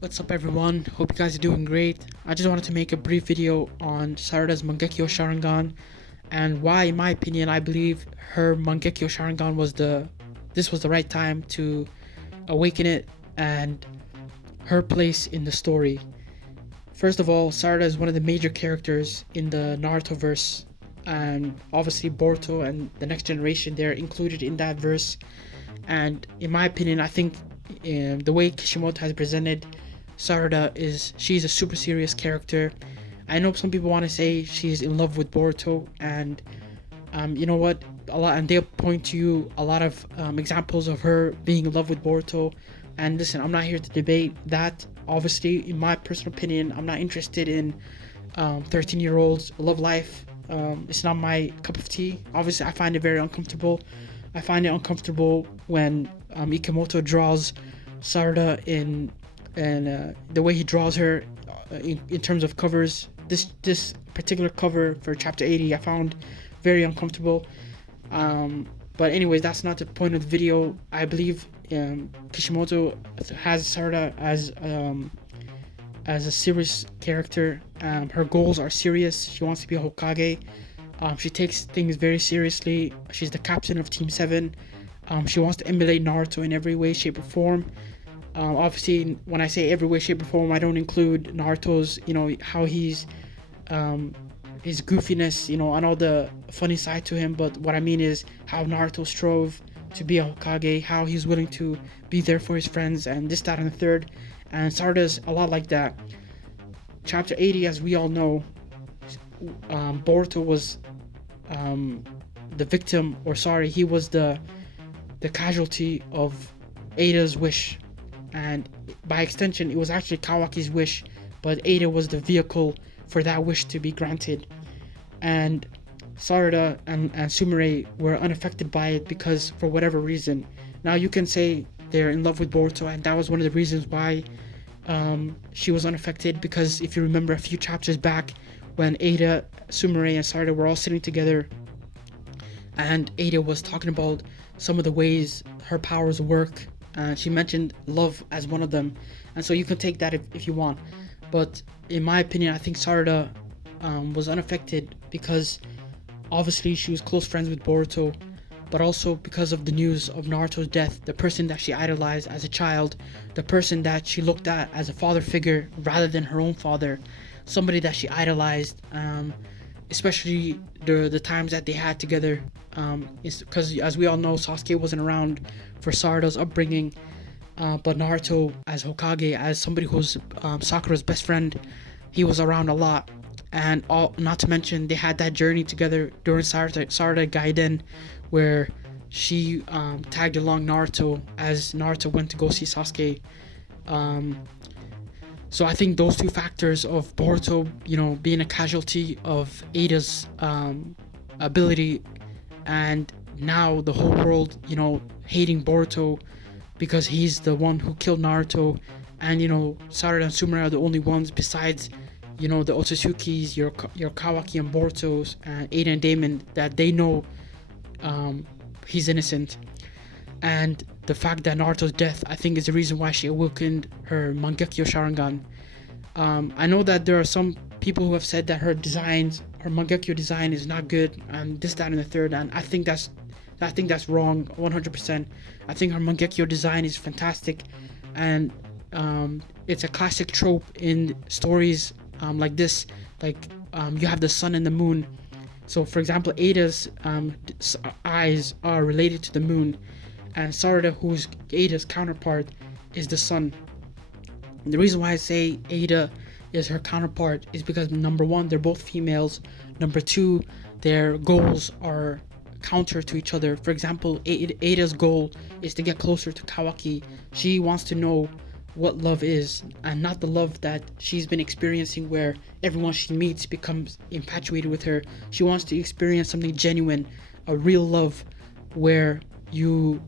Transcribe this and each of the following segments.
What's up everyone? Hope you guys are doing great. I just wanted to make a brief video on Sarada's Mangekyo Sharingan and why, in my opinion, I believe her Mangekyo Sharingan was the right time to awaken it and her place in the story. First of all, Sarada is one of the major characters in the Naruto verse, and obviously Boruto and the next generation, they're included in that verse. And in my opinion, I think the way Kishimoto has presented Sarada she's a super serious character. I know some people want to say she's in love with Boruto, and you know what? And they'll point to you a lot of examples of her being in love with Boruto. And listen, I'm not here to debate that. Obviously, in my personal opinion, I'm not interested in 13-year-olds' love life. It's not my cup of tea. Obviously, I find it very uncomfortable. I find it uncomfortable when Ikemoto draws Sarada and the way he draws her in terms of covers. This particular cover for chapter 80 I found very uncomfortable. But anyways, that's not the point of the video. I believe Kishimoto has Sarada as a serious character. Her goals are serious. She wants to be a Hokage. She takes things very seriously. She's the captain of Team 7. She wants to emulate Naruto in every way, shape, or form. Obviously, when I say every way, shape, or form, I don't include Naruto's, how his goofiness, and all the funny side to him. But what I mean is how Naruto strove to be a Hokage, how he's willing to be there for his friends, and this, that, and the third. And Sarada's a lot like that. Chapter 80, as we all know, Boruto was the victim, he was the casualty of Eida's wish, and by extension it was actually Kawaki's wish, but Eida was the vehicle for that wish to be granted. And Sarada and Sumire were unaffected by it because, for whatever reason, now you can say they're in love with Boruto, and that was one of the reasons why she was unaffected, because if you remember a few chapters back, when Eida, Sumire, and Sarada were all sitting together, and Eida was talking about some of the ways her powers work, she mentioned love as one of them, and so you can take that if you want. But in my opinion, I think Sarada was unaffected because obviously she was close friends with Boruto, but also because of the news of Naruto's death, the person that she idolized as a child, the person that she looked at as a father figure rather than her own father, somebody that she idolized, especially the times that they had together. Because as we all know, Sasuke wasn't around for Sarada's upbringing, but Naruto as Hokage, as somebody who's Sakura's best friend, he was around a lot. And not to mention, they had that journey together during Sarada Gaiden, where she tagged along Naruto as Naruto went to go see Sasuke. So I think those two factors of Boruto, being a casualty of Eida's ability, and now the whole world, hating Boruto because he's the one who killed Naruto, and Sarada and Sumire are the only ones besides, the Otsutsukis, your Kawaki and Boruto's, and Eida and Damon, that they know he's innocent. And the fact that Naruto's death, I think, is the reason why she awakened her Mangekyo Sharingan. I know that there are some people who have said that her Mangekyo design is not good, and this, that, and the third, and I think that's wrong 100%. I think her Mangekyo design is fantastic, and it's a classic trope in stories like this. You have the sun and the moon. So, for example, Eida's eyes are related to the moon, and Sarada, who's Eida's counterpart, is the sun. And the reason why I say Eida is her counterpart is because, number one, they're both females. Number two, their goals are counter to each other. For example, Eida's goal is to get closer to Kawaki. She wants to know what love is, and not the love that she's been experiencing where everyone she meets becomes infatuated with her. She wants to experience something genuine, a real love, where you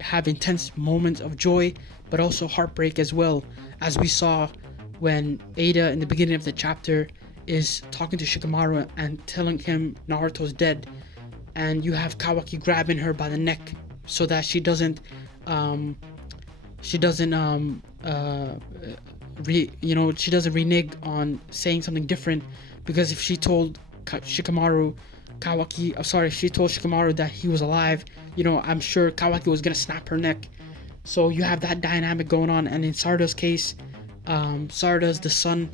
have intense moments of joy, but also heartbreak as well, as we saw when Eida in the beginning of the chapter is talking to Shikamaru and telling him Naruto's dead, and you have Kawaki grabbing her by the neck so that she doesn't she doesn't renege on saying something different, because if she told Shikamaru if she told Shikamaru that he was alive, I'm sure Kawaki was gonna snap her neck. So you have that dynamic going on. And in Sarada's case, Sarada's the son.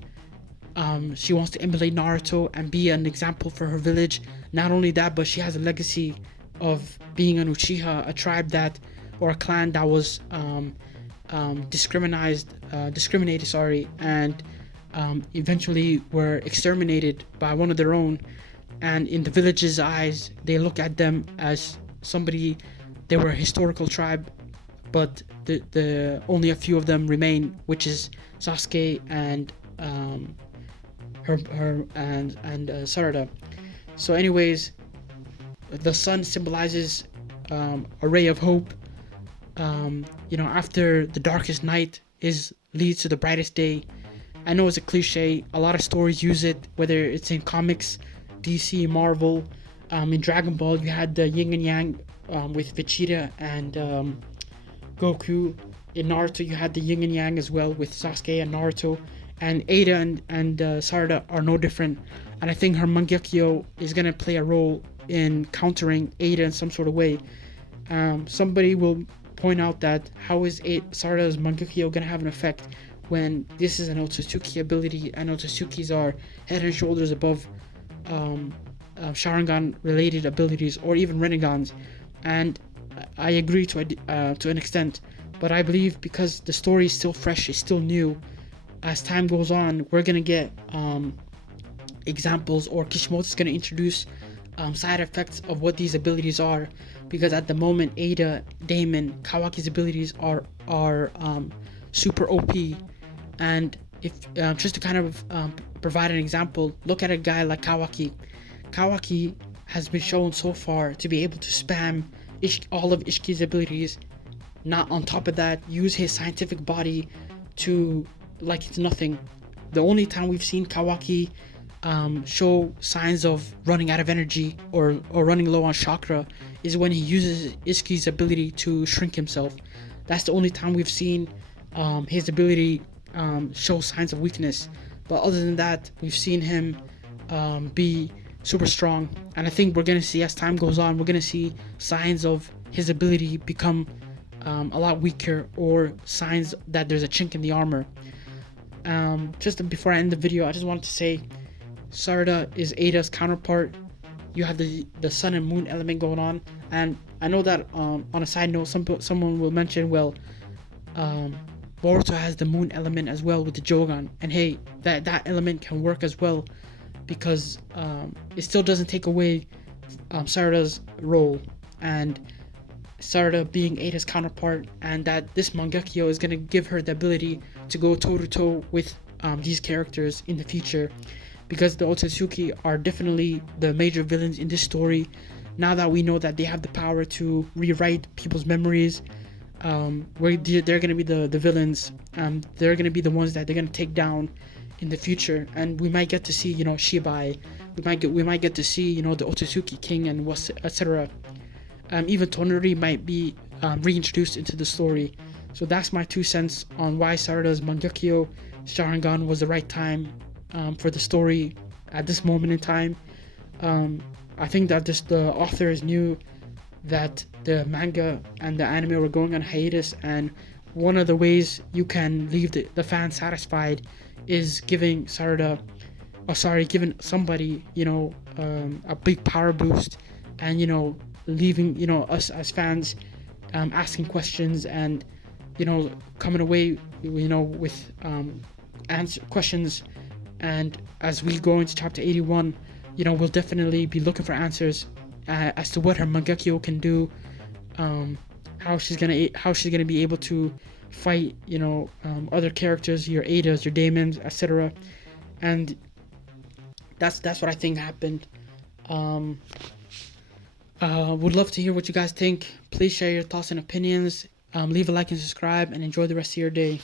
She wants to emulate Naruto and be an example for her village. Not only that, but she has a legacy of being an Uchiha, a tribe that, or a clan that was discriminated, and eventually were exterminated by one of their own. And in the village's eyes, they look at them as somebody. They were a historical tribe, but the only a few of them remain, which is Sasuke and Sarada. So, anyways, the sun symbolizes a ray of hope. After the darkest night leads to the brightest day. I know it's a cliche. A lot of stories use it, whether it's in comics, DC, Marvel. In Dragon Ball, you had the Yin and Yang with Vegeta and Goku. In Naruto, you had the Yin and Yang as well with Sasuke and Naruto. And Eida and Sarada are no different. And I think her Mangekyo is going to play a role in countering Eida in some sort of way. Somebody will point out that how is Sarada's Mangekyo going to have an effect when this is an Otsutsuki ability, and Otsutsuki's are head and shoulders above Sharingan related abilities, or even Renegans. And I agree to an extent, but I believe because the story is still fresh, it's still new, as time goes on, we're going to get examples, or Kishimoto's going to introduce side effects of what these abilities are, because at the moment, Eida, Damon, Kawaki's abilities are super OP. And if just to kind of provide an example, look at a guy like Kawaki. Kawaki has been shown so far to be able to spam all of Ishiki's abilities. Not on top of that, use his scientific body to like it's nothing. The only time we've seen Kawaki show signs of running out of energy or running low on chakra is when he uses Ishiki's ability to shrink himself. That's the only time we've seen his ability show signs of weakness. But other than that, we've seen him be super strong. And I think we're going to see, as time goes on, we're going to see signs of his ability become a lot weaker, or signs that there's a chink in the armor. Just before I end the video, I just wanted to say Sarada is Eida's counterpart. You have the sun and moon element going on, and I know that on a side note, someone will mention, well, Boruto has the moon element as well with the Jogan, and hey, that element can work as well, because it still doesn't take away Sarada's role, and Sarada being Eida's counterpart, and that this Mangekyo is going to give her the ability to go toe-to-toe with these characters in the future, because the Otsutsuki are definitely the major villains in this story. Now that we know that they have the power to rewrite people's memories, they're going to be the villains. They're going to be the ones that they're going to take down in the future, and we might get to see, Shibai. We might get to see, the Otsutsuki King and etc. Even Tonari might be reintroduced into the story. So that's my 2 cents on why Sarada's Mangekyo Sharingan was the right time for the story at this moment in time. I think that the authors knew that the manga and the anime were going on hiatus, and one of the ways you can leave the fans satisfied is giving giving somebody, a big power boost, and, leaving, us as fans asking questions, and, coming away, with answer questions. And as we go into chapter 81, we'll definitely be looking for answers as to what her Mangekyo can do, how she's gonna be able to fight, other characters, your Eidas, your Daemons, etc. And that's what I think happened. Would love to hear what you guys think. Please share your thoughts and opinions. Leave a like and subscribe, and enjoy the rest of your day.